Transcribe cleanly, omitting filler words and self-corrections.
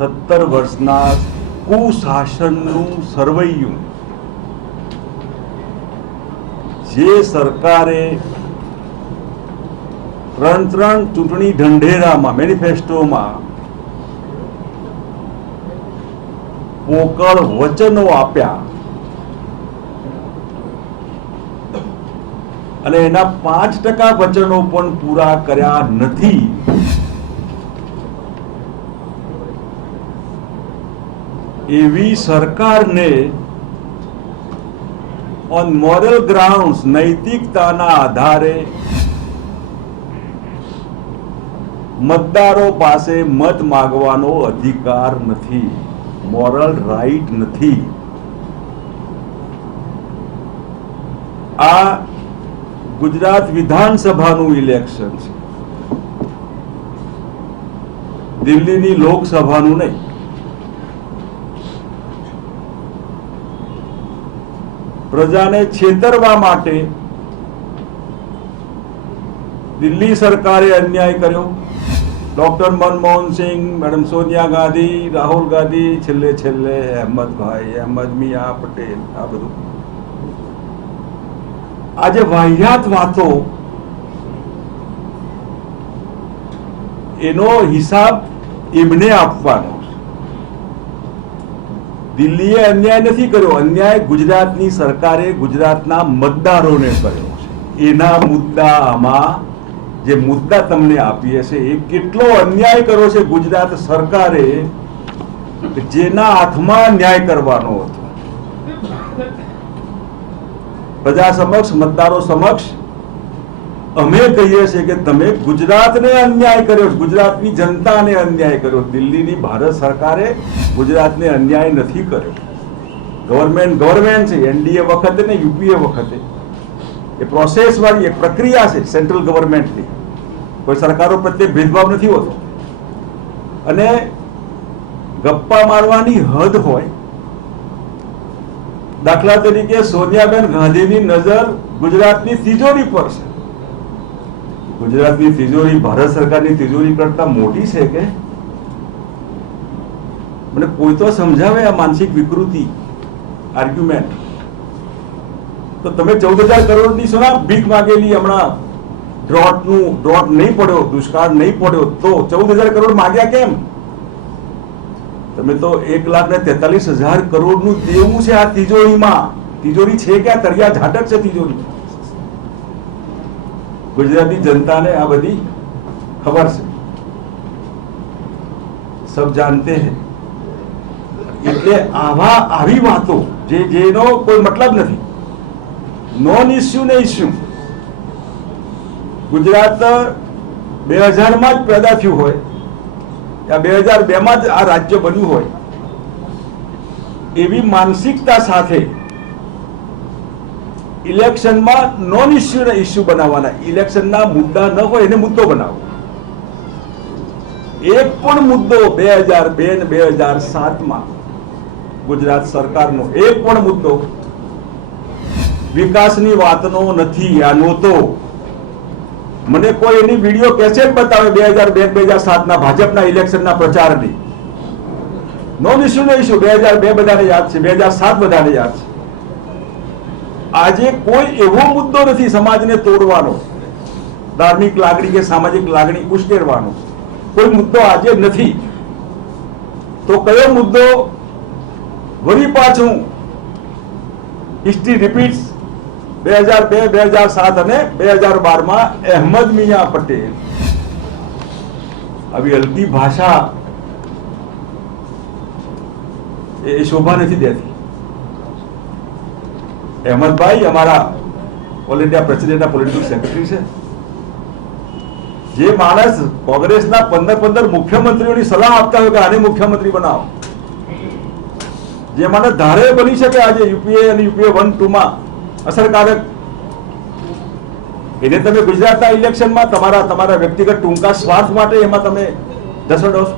17 વર્ષના કુશાસનનું સરવૈયું જે સરકારે ત્રણ ચૂંટણી ઢંઢેરામાં મેનિફેસ્ટોમાં પોકળ વચનો આપ્યા અને એના 5% વચનો પણ પૂરા કર્યા નથી. એવી સરકારને ઓન મોરલ ગ્રાઉન્ડ્સ, નૈતિકતાના આધારે મતદારો પાસે મત માંગવાનો અધિકાર નથી, મોરલ રાઈટ નથી. આ ગુજરાત વિધાનસભાનું ઇલેક્શન છે, દિલ્હીની લોકસભાનું નહીં. પ્રજાને છેતરવા માટે દિલ્હી સરકારે અન્યાય કર્યો. ડોક્ટર મનમોહન સિંહ, મેડમ સોનિયા ગાંધી, રાહુલ ગાંધી, છેલ્લે અહેમદભાઈ, અહેમદ મિયા પટેલ, આ બધું આજે વાહિયાત વાતો, એનો હિસાબ એમને આપવાનો. દિલ્હીએ અન્યાય નથી કર્યો, અન્યાય ગુજરાતની સરકારે ગુજરાતના મતદારોને કર્યો છે. એના મુદ્દા, આમાં જે મુદ્દા તમને આપીએ છે એ કેટલો અન્યાય કર્યો છે ગુજરાત સરકારે, જેના હાથમાં ન્યાય કરવાનો હતો. પ્રજા સમક્ષ, મતદારો સમક્ષ અમે કહીએ છીએ કે તમે ગુજરાતને અન્યાય કર્યો, ગુજરાતની જનતાને અન્યાય કર્યો. દિલ્હીની ભારત સરકારે ગુજરાતને અન્યાય નથી કર્યો. ગવર્મેન્ટ છે, એનડીએ વખતે ને યુપીએ વખતે એ પ્રોસેસ વાળી એક પ્રક્રિયા છે સેન્ટ્રલ ગવર્મેન્ટની. કોઈ સરકારો પ્રત્યે ભેદભાવ નથી હોતો અને ગપ્પા મારવાની હદ હોય. દાખલા તરીકે સોનિયાબેન ગાંધીની નજર ગુજરાતની તિજોરી પર છે. ગુજરાતની તિજોરી ભારત સરકારની તિજોરી કરતા મોટી છે કે? મને કોઈ તો સમજાવે આ માનસિક વિકૃતિ આર્ગ્યુમેન્ટ. તો તમે 14,000 કરોડની સોના ભીખ માંગેલી, હમણાં ડ્રોટ નહીં પડ્યો, દુષ્કાળ નહીં પડ્યો તો 14,000 કરોડ માંગ્યા કેમ? તમે તો 1,43,000 કરોડનું દેવું છે આ તિજોરીમાં. તિજોરી છે કે આ તળિયા ઝાટક છે તિજોરી? ગુજરાતી જનતાને આ બધી ખબર છે, સબ જાનતે હૈ. એટલે આવી વાતો જેનો કોઈ મતલબ નથી, નોન ઇસ્યુ ને ઇસ્યુ. ગુજરાત 2000 જ પેદા થયું હોય, 2002 જ આ રાજ્ય બન્યું હોય, એવી માનસિકતા સાથે ઇલેક્શનમાં નોન ઇસ્યુ ને ઇસ્યુ બનાવવાના. ઇલેક્શનના મુદ્દા ન હોય એને મુદ્દો બનાવો. એક પણ મુદ્દો 2002 ને 2007 ગુજરાત સરકારનો એક પણ મુદ્દો વિકાસની વાતનો નથી. આ નહોતો. મને કોઈ એની વિડીયો કેસેટ બતાવે 2002-2007 ભાજપના ઇલેક્શનના પ્રચારની. નોન ઇસ્યુ ને ઇસ્યુ 2002 બધાને યાદ છે, 2007 બધાને યાદ છે. આજે કોઈ એવો મુદ્દો નથી સમાજને તોડવાનો, ધાર્મિક લાગણી કે સામાજિક લાગણી ઉશ્કેરવાનો. કોઈ મુદ્દો આજે નથી. તો કયો મુદ્દો? વળી પાછું હિસ્ટ્રી રિપીટ્સ. 2002, 2007 અને 2012 અહેમદ મિયા પટેલ. આવી હલકી ભાષા એ શોભા નથી દેતી. અહેમદભાઈ અમારા ઓલ ઇન્ડિયા પ્રેસિડેન્ટના પોલિટિકલ સેક્રેટરી છે. જે માણસ કોંગ્રેસના 15 મુખ્યમંત્રીઓની સલાહ આપતા હોય કે આને મુખ્યમંત્રી બનાવો, જે માણસ ધારે બની શકે આજે યુપીએ અને યુપીએ 1-2 અસરકારક, એને તમે ગુજરાતના ઇલેક્શનમાં તમારા વ્યક્તિગત ટૂંકા સ્વાર્થ માટે એમાં તમે ધસડો છો.